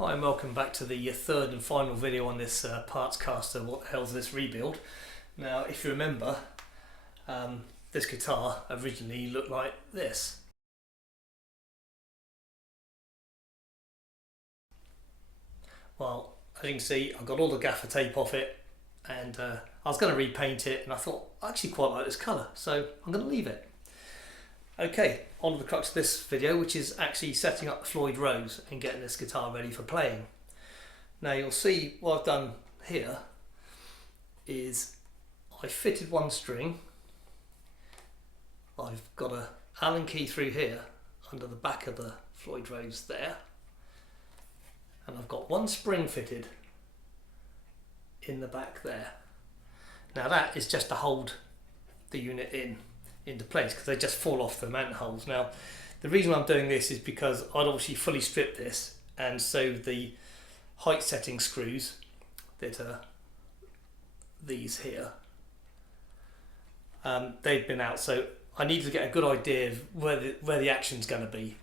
Hi and welcome back to the third and final video on this parts caster, What the Hell's This Rebuild. Now if you remember, this guitar originally looked like this. Well, as you can see, I've got all the gaffer tape off it and I was going to repaint it, and I thought I actually quite like this colour, so I'm going to leave it. Okay, on to the crux of this video, which is actually setting up the Floyd Rose and getting this guitar ready for playing. Now you'll see what I've done here is I fitted one string. I've got a Allen key through here under the back of the Floyd Rose there, and I've got one spring fitted in the back there. Now that is just to hold the unit into place, because they just fall off the mount holes. Now the reason I'm doing this is because I'd obviously fully stripped this, and so the height setting screws that are these here, they've been out, so I need to get a good idea of where the action's going to be.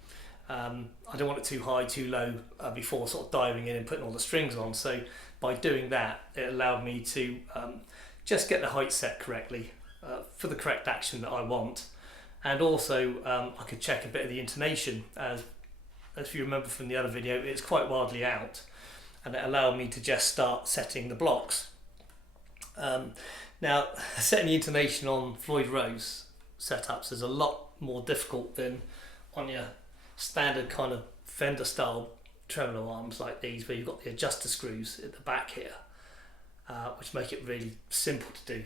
I don't want it too high, too low before sort of diving in and putting all the strings on. So by doing that, it allowed me to just get the height set correctly for the correct action that I want, and also I could check a bit of the intonation, as if you remember from the other video, it's quite wildly out, and it allowed me to just start setting the blocks. Now setting the intonation on Floyd Rose setups is a lot more difficult than on your standard kind of Fender style tremolo arms like these, where you've got the adjuster screws at the back here, which make it really simple to do.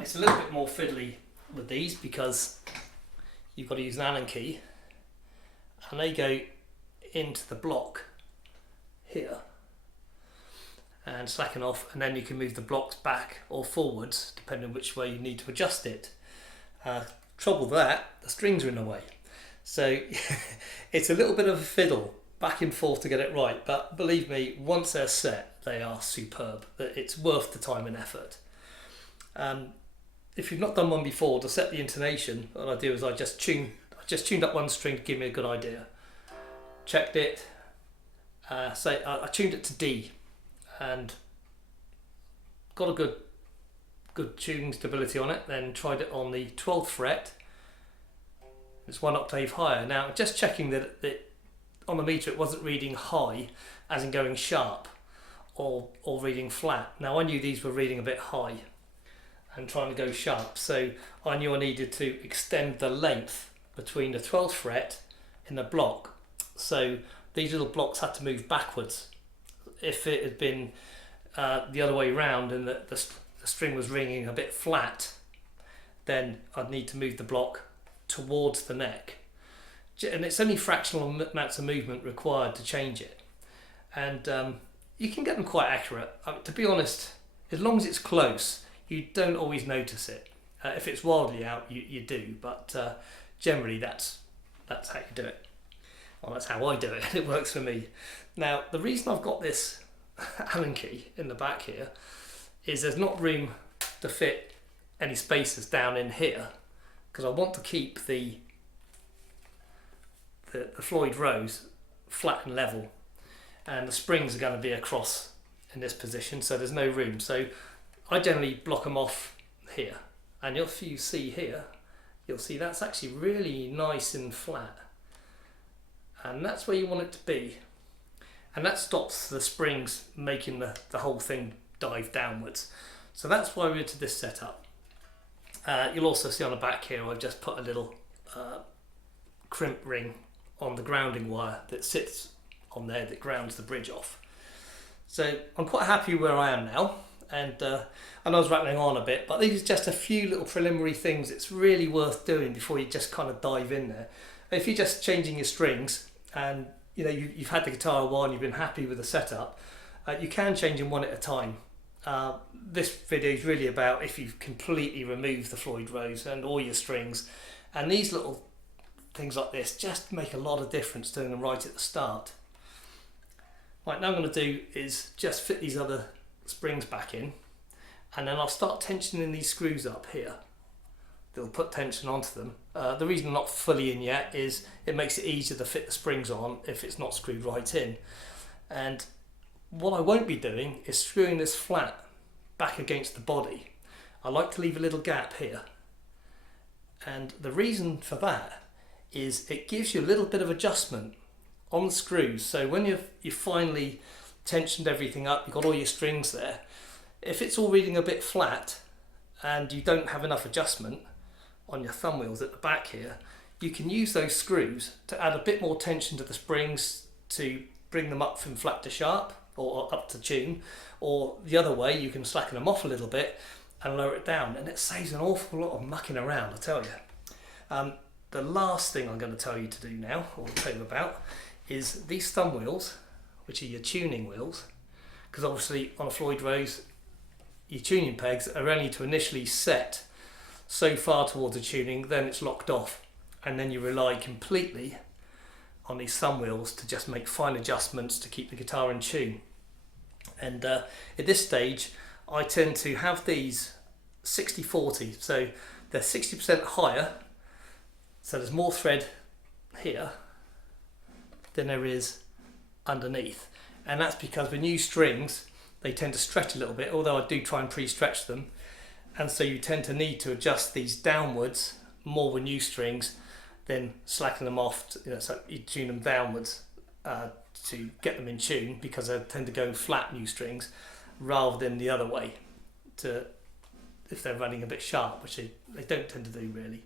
It's a little bit more fiddly with these because you've got to use an Allen key, and they go into the block here and slacken off, and then you can move the blocks back or forwards depending on which way you need to adjust it. Trouble with that, the strings are in the way, so it's a little bit of a fiddle back and forth to get it right, but believe me, once they're set, they are superb. It's worth the time and effort. If you've not done one before, to set the intonation, what I do is I just tuned up one string to give me a good idea. Checked it, say I tuned it to D, and got a good tuning stability on it. Then tried it on the 12th fret. It's one octave higher. Now just checking that on the meter it wasn't reading high, as in going sharp, or reading flat. Now I knew these were reading a bit high and trying to go sharp, so I knew I needed to extend the length between the 12th fret in the block, so these little blocks had to move backwards. If it had been the other way around and the string was ringing a bit flat, then I'd need to move the block towards the neck, and it's only fractional amounts of movement required to change it, and you can get them quite accurate. To be honest, as long as it's close, you don't always notice it. If it's wildly out, you do, but generally that's how you do it. Well, that's how I do it, and it works for me. Now, the reason I've got this Allen key in the back here is there's not room to fit any spacers down in here, because I want to keep the Floyd Rose flat and level, and the springs are going to be across in this position, so there's no room. So I generally block them off here, and if you see here, you'll see that's actually really nice and flat, and that's where you want it to be, and that stops the springs making the whole thing dive downwards. So that's why we're into this setup. You'll also see on the back here I've just put a little crimp ring on the grounding wire that sits on there that grounds the bridge off. So I'm quite happy where I am now, and I was rattling on a bit, but these are just a few little preliminary things it's really worth doing before you just kind of dive in there. If you're just changing your strings and you've had the guitar a while and you've been happy with the setup, you can change them one at a time. This video is really about if you've completely removed the Floyd Rose and all your strings, and these little things like this just make a lot of difference doing them right at the start. Right, now I'm going to do is just fit these other springs back in, and then I'll start tensioning these screws up here. They'll put tension onto them. The reason I'm not fully in yet is it makes it easier to fit the springs on if it's not screwed right in. And what I won't be doing is screwing this flat back against the body. I like to leave a little gap here. And the reason for that is it gives you a little bit of adjustment on the screws. So when you've finally tensioned everything up, you've got all your strings there, if it's all reading a bit flat and you don't have enough adjustment on your thumb wheels at the back here, you can use those screws to add a bit more tension to the springs to bring them up from flat to sharp or up to tune, or the other way you can slacken them off a little bit and lower it down, and it saves an awful lot of mucking around, I tell you. The last thing I'm going to tell you to do now, or tell you about, is these thumb wheels, which are your tuning wheels, because obviously on a Floyd Rose your tuning pegs are only to initially set so far towards a tuning, then it's locked off, and then you rely completely on these thumb wheels to just make fine adjustments to keep the guitar in tune. And at this stage I tend to have these 60-40, so they're 60% higher, so there's more thread here than there is underneath, and that's because with new strings they tend to stretch a little bit, although I do try and pre-stretch them, and so you tend to need to adjust these downwards more with new strings than slacken them off, so you tune them downwards to get them in tune, because I tend to go flat new strings rather than the other way, if they're running a bit sharp, which they don't tend to do really.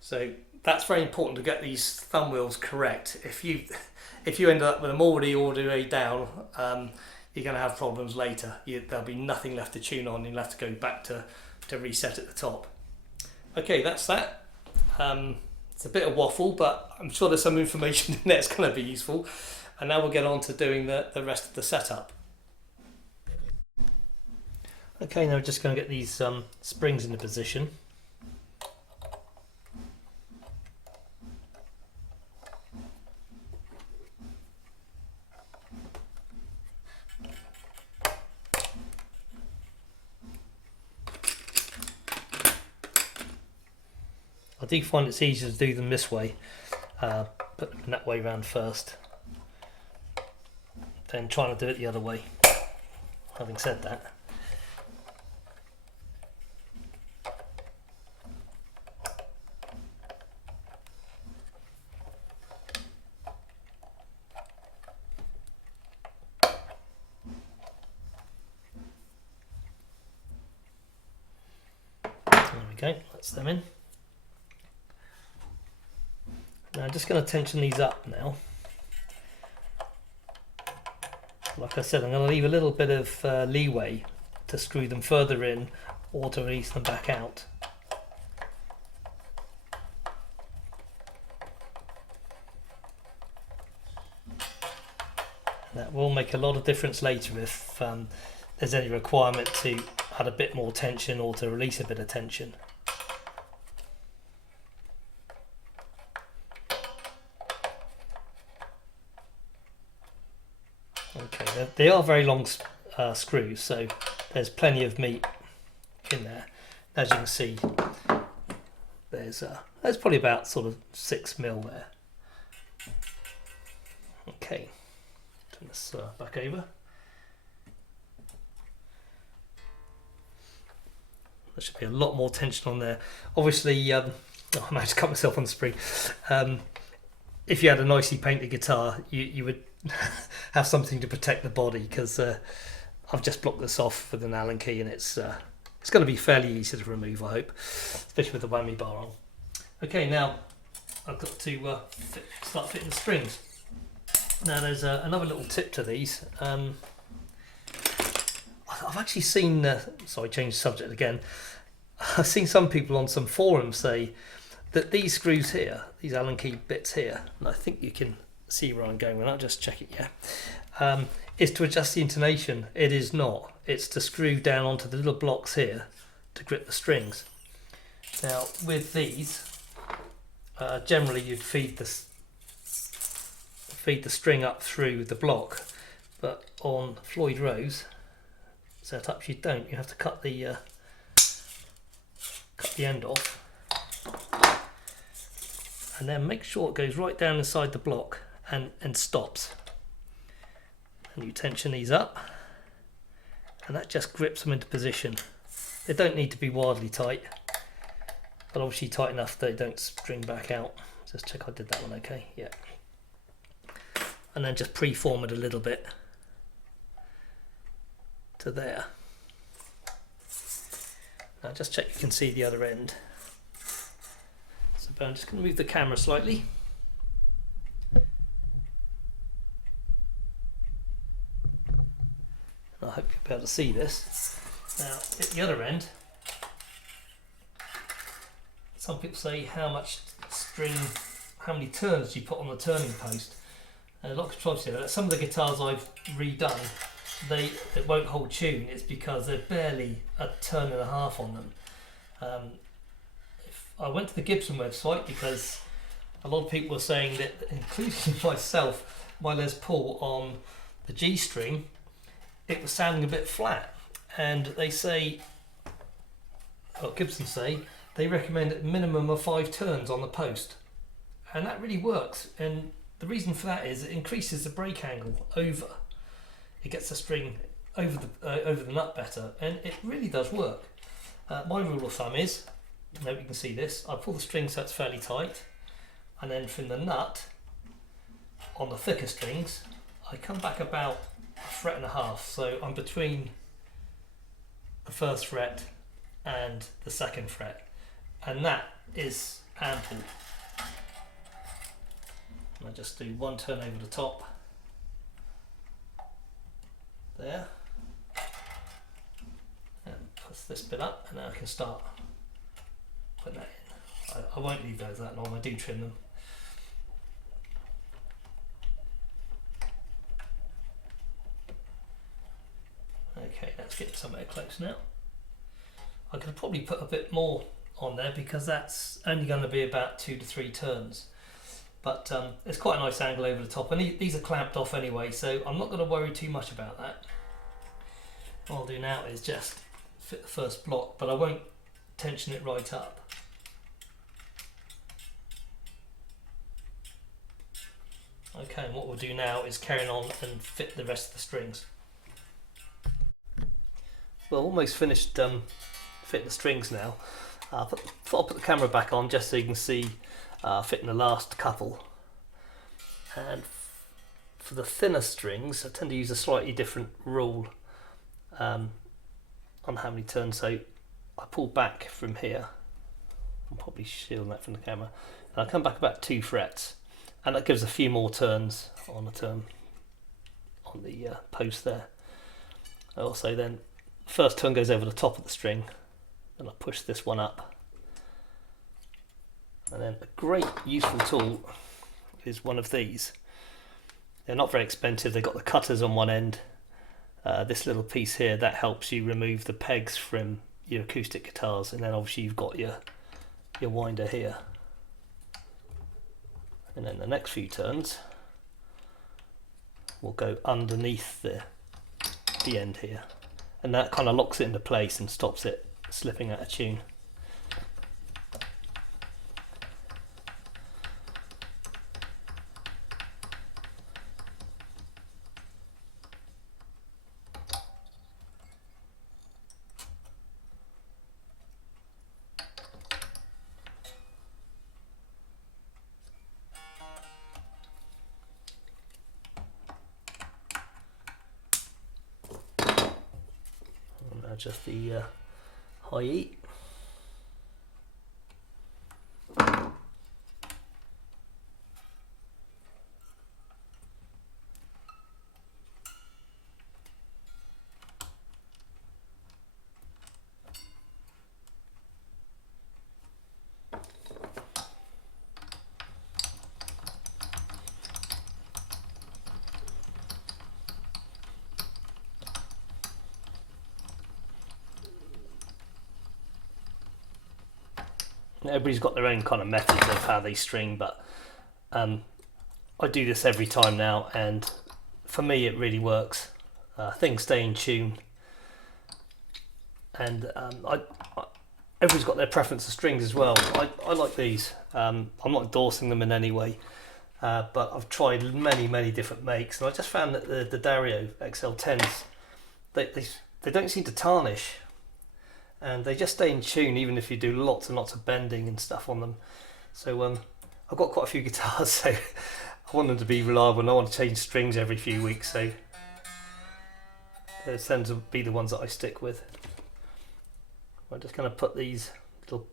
So that's very important to get these thumb wheels correct. If you end up with them already all the way down, you're going to have problems later. There'll be nothing left to tune on. You'll have to go back to reset at the top. Okay, that's that. It's a bit of waffle, but I'm sure there's some information in there that's going to be useful. And now we'll get on to doing the rest of the setup. Okay, now we're just going to get these springs into position. I do find it's easier to do them this way, put them that way round first, then trying to do it the other way. Having said that, there we go, that's them in. Now I'm just going to tension these up now. Like I said, I'm going to leave a little bit of leeway to screw them further in or to release them back out. That will make a lot of difference later if there's any requirement to add a bit more tension or to release a bit of tension. Okay, they are very long screws, so there's plenty of meat in there. As you can see, there's probably about sort of 6mm there. Okay, turn this back over. There should be a lot more tension on there. Obviously, I managed to cut myself on the spring. If you had a nicely painted guitar, you would have something to protect the body, because I've just blocked this off with an Allen key, and it's going to be fairly easy to remove, I hope, especially with the whammy bar on. Okay, now I've got to start fitting the strings. Now there's another little tip to these. I've actually seen, sorry, change the subject again. I've seen some people on some forums say that these screws here, these Allen key bits here, and I think you can see where I'm going with that, just check it, yeah, is to adjust the intonation. It is not. It's to screw down onto the little blocks here to grip the strings. Now with these, generally you'd feed the string up through the block, but on Floyd Rose setups you don't. You have to cut the end off, and then make sure it goes right down inside the block and stops. and you tension these up, and that just grips them into position. They don't need to be wildly tight, but obviously tight enough they don't string back out. Just check I did that one okay. Yeah. And then just pre-form it a little bit to there. Now just check you can see the other end. So I'm just going to move the camera slightly. I hope you'll be able to see this. Now at the other end, some people say how much string, how many turns you put on the turning post. And a lot of controllers say that. Some of the guitars I've redone, it won't hold tune. It's because they're barely a turn and a half on them. I went to the Gibson website because a lot of people were saying that, including myself, my Les Paul on the G string, it was sounding a bit flat. And they say, or Gibson say, they recommend a minimum of 5 turns on the post. And that really works. And the reason for that is it increases the break angle over. It gets the string over the nut better, and it really does work. My rule of thumb is, I hope you can see this, I pull the string so it's fairly tight, and then from the nut, on the thicker strings, I come back about a fret and a half, so I'm between the first fret and the second fret, and that is ample. I just do one turn over the top there, and push this bit up, and now I can start putting that in. I won't leave those that long, I do trim them. Okay, let's get somewhere close now. I could probably put a bit more on there because that's only going to be about 2 to 3 turns. But it's quite a nice angle over the top, and these are clamped off anyway, so I'm not going to worry too much about that. What I'll do now is just fit the first block, but I won't tension it right up. Okay, and what we'll do now is carry on and fit the rest of the strings. Well, almost finished fitting the strings now. I'll put the camera back on just so you can see fitting the last couple. And for the thinner strings, I tend to use a slightly different rule on how many turns. So I pull back from here. I'm probably shielding that from the camera. And I come back about 2 frets, and that gives a few more turns on the post there. I also then, first turn goes over the top of the string, and I push this one up. And then a great useful tool is one of these. They're not very expensive, they've got the cutters on one end. This little piece here, that helps you remove the pegs from your acoustic guitars, and then obviously you've got your winder here. And then the next few turns will go underneath the end here. And that kind of locks it into place and stops it slipping out of tune. Just the high E. Everybody's got their own kind of methods of how they string, but I do this every time now, and for me it really works. Things stay in tune, and everybody's got their preference of strings as well. I like these. I'm not endorsing them in any way. but I've tried many different makes, and I just found that the Dario XL10s, they don't seem to tarnish, and they just stay in tune even if you do lots and lots of bending and stuff on them. So I've got quite a few guitars, so I want them to be reliable, and I want to change strings every few weeks, so those tend to be the ones that I stick with. I'm just going to put these little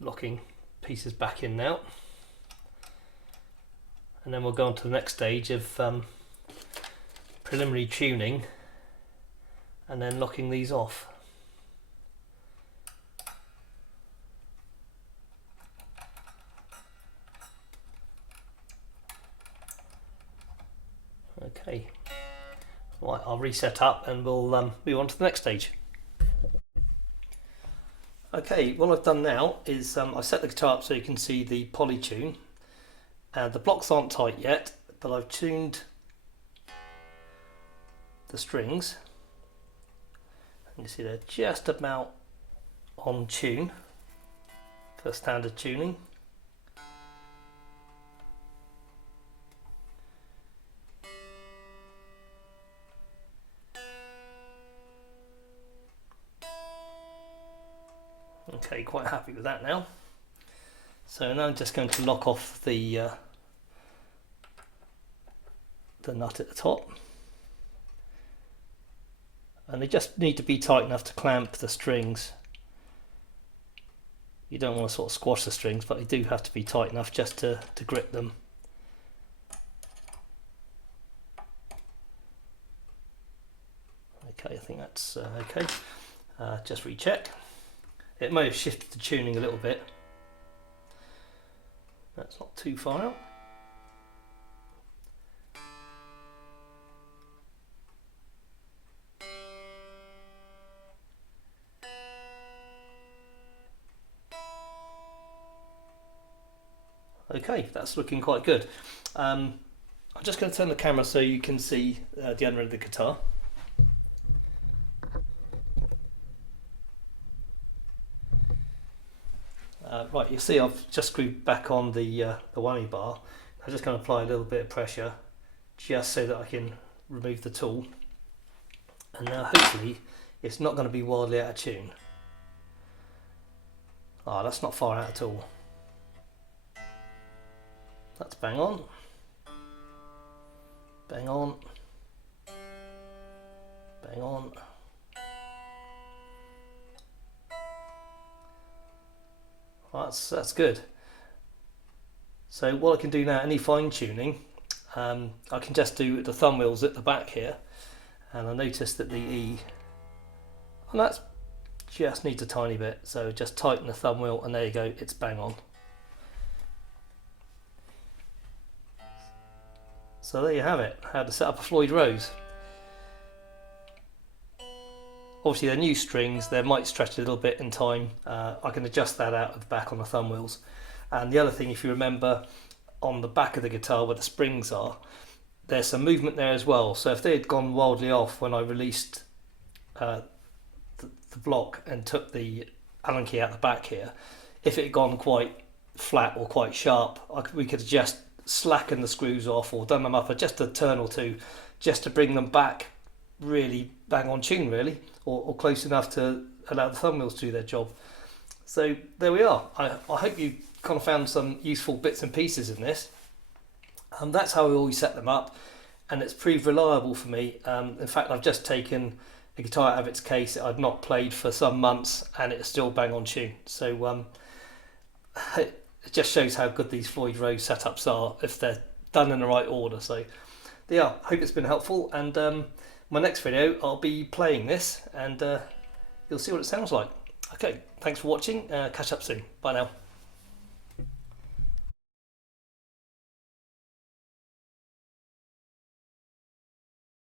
locking pieces back in now, and then we'll go on to the next stage of preliminary tuning and then locking these off. Okay, right, I'll reset up and we'll move on to the next stage. Okay, what I've done now is I set the guitar up so you can see the poly tune. The blocks aren't tight yet, but I've tuned the strings. And you see they're just about on tune for standard tuning. Okay, quite happy with that now. So now I'm just going to lock off the nut at the top, and they just need to be tight enough to clamp the strings. You don't want to sort of squash the strings, but they do have to be tight enough just to grip them. Okay, I think that's okay. Just recheck. It may have shifted the tuning a little bit. That's not too far out. Okay, that's looking quite good. I'm just going to turn the camera so you can see the other end of the guitar. Right, you see I've just screwed back on the whammy bar. I'm just going to apply a little bit of pressure just so that I can remove the tool. And now hopefully it's not going to be wildly out of tune. Ah, that's not far out at all. That's bang on. Bang on. Bang on. That's good. So what I can do now, any fine tuning, I can just do the thumb wheels at the back here, and I notice that the E, and that's just needs a tiny bit, so just tighten the thumb wheel and there you go, it's bang on. So there you have it, how to set up a Floyd Rose. Obviously they're new strings, they might stretch a little bit in time. I can adjust that out of the back on the thumb wheels. And the other thing, if you remember, on the back of the guitar where the springs are, there's some movement there as well. So if they had gone wildly off when I released the block and took the Allen key out the back here, if it had gone quite flat or quite sharp, we could just slacken the screws off or done them up just a turn or two just to bring them back really bang on tune really, or close enough to allow the thumb wheels to do their job. So there we are. I hope you kind of found some useful bits and pieces in this. That's how we always set them up, and it's proved reliable for me. In fact, I've just taken a guitar out of its case that I'd not played for some months and it's still bang on tune. So it just shows how good these Floyd Rose setups are if they're done in the right order. So yeah, I hope it's been helpful, and my next video I'll be playing this and you'll see what it sounds like. Okay, thanks for watching, catch up soon, bye now.